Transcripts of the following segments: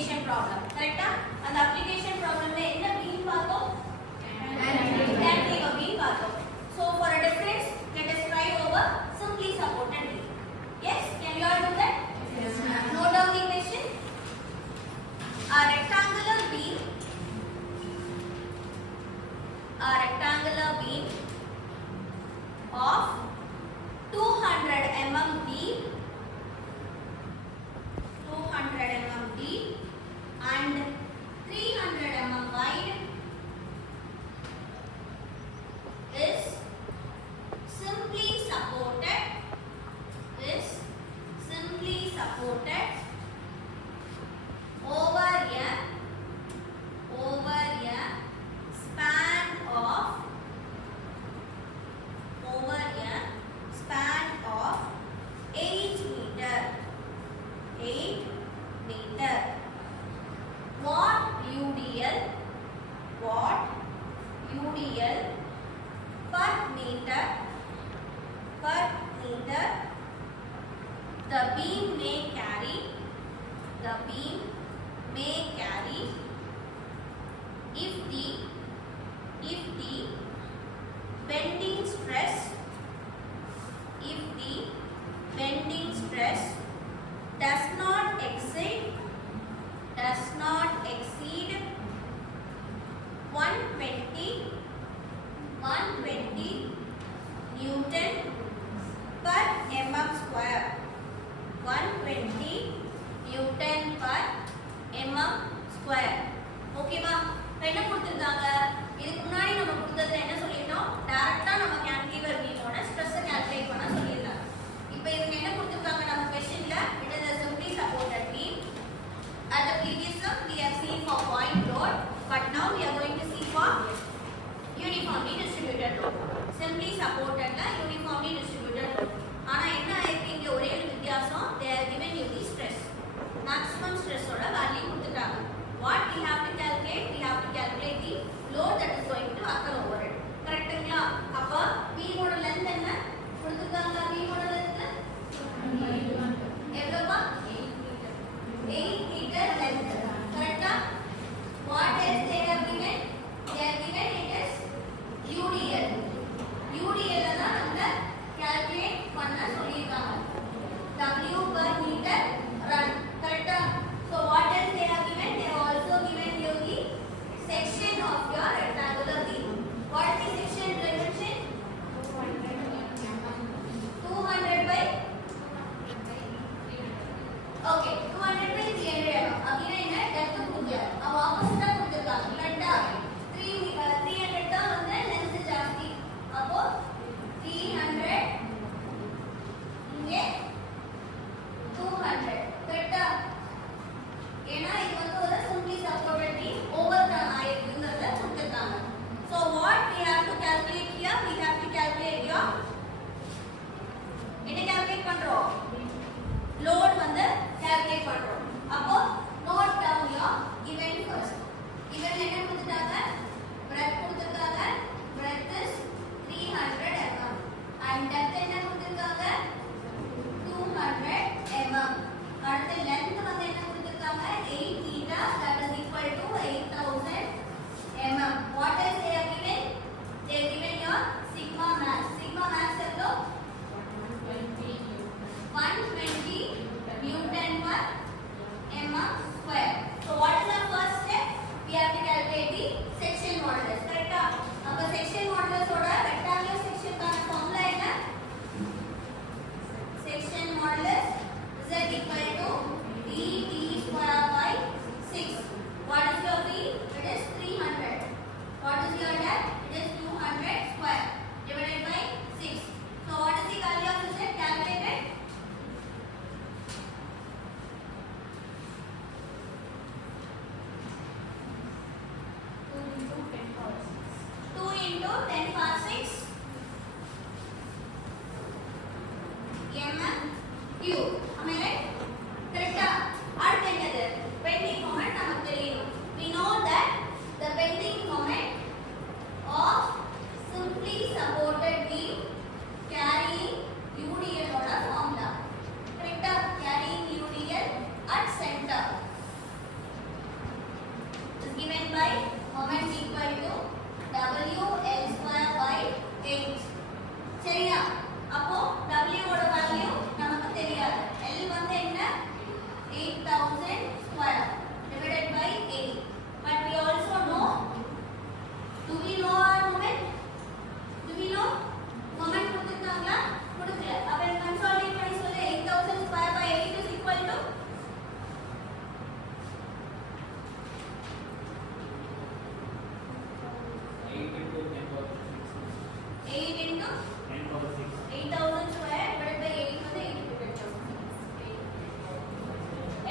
application problem. Correct? And the application problem में என்ன beam பார்த்தோம்? Cantilever beam பார்த்தோம். So for a difference, let us try over simply supported beam. Yes? Can you all do that? Yes, ma'am. Note down the question. A rectangular beam of 200 mm deep and 300 mm wide is simply supported over a span of 8 meter. What UDL per meter the beam may carry if the bending stress does not exceed 120 Newton per mm square. 120 Newton per mm square. ஓகேவா? என்ன கொடுத்திருக்காங்க? இதுக்கு முன்னாடி நம்ம கொடுத்ததுல என்ன சொல்லிட்டோம்? டைரக்டா நம்ம cantilever beam-ஓட stress calculate பண்ண சொல்லிருக்காங்க. இப்போ இவங்க என்ன கொடுத்திருக்காங்க நம்ம क्वेश्चनல? It is a simply supported beam. At the previous sum we have seen for point load, but now we are going to see for uniformly distributed load. Simply supported la uniformly distributed load. ஆனா என்ன ஆயிருக்கு இங்க ஒரே ஒரு வித்தியாசம், they are given you the stress. Maximum stress ஓட வேல்யூ கொடுத்துட்டாங்க. What we have to calculate? We have to calculate the load that is going to occur over it. கரெக்ட்டுங்களா? அப்ப beam ஓட length என்ன கொடுத்திருக்காங்க? beam ஓட length எவ்வளவு? 8 meter length. கரெக்ட்டா? What else they have given? They have given it as UDL. UDL தான் நம்ம calculate பண்ண சொல்லிருக்காங்க. W per meter run. கரெக்ட்டா? So what else they have given? They have also given you the section of your rectangular beam. What is the section dimension? 200 by okay 200 by 300 mm. அப்படினா என்ன depth கொடுக்கல. அவ ஆப்போசிட்டா கொடுத்திருக்காங்க. கரெக்ட்டா? 300 தான் வந்து length ஜாஸ்தி. அப்போ 300 இங்கே 200. கரெக்ட்டா? ஏனா இது வந்து ஒரு simply supported beam overturn ஆயிருக்குங்கறத கொடுத்திருக்காங்க. So what we have to calculate here? We have to calculate your என்ன calculate பண்றோம்? load வந்து calculate பண்றோம். அப்போ note down your given first. given என்ன கொடுத்திருக்காங்க? breadth கொடுத்திருக்காங்க. breadth is 300 mm and depth என்ன கொடுத்திருக்காங்க? 200 mm. அடுத்து length வந்து என்ன கொடுத்திருக்காங்க? 8 meter, that is equal to 8000 mm. What else they have given? They have given your sigma max. Sigma max எவ்வளோ? 120 Newton per mm square. So what is our first step? We have to calculate the section modulus. Correct? அப்ப section modulus ஓட rectangular section கான formula என்ன? Section modulus z equal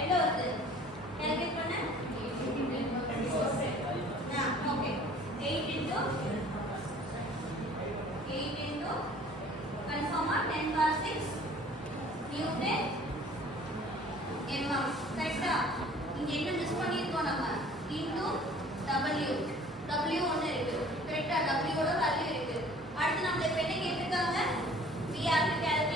என்ன வருது கால்குலேட் பண்ண ஓகே 8 into confirm 10 power 6 Newton mm கரெக்ட்டா இங்க என்ன மிஸ் பண்ணிருக்கோம் நம்ம into w ஒன்னு இருக்கு கரெக்ட்டா w ஓட வேல்யூ இருக்கு அடுத்து நம்ம இப்ப என்ன கேட்டிருக்காங்க we have to calculate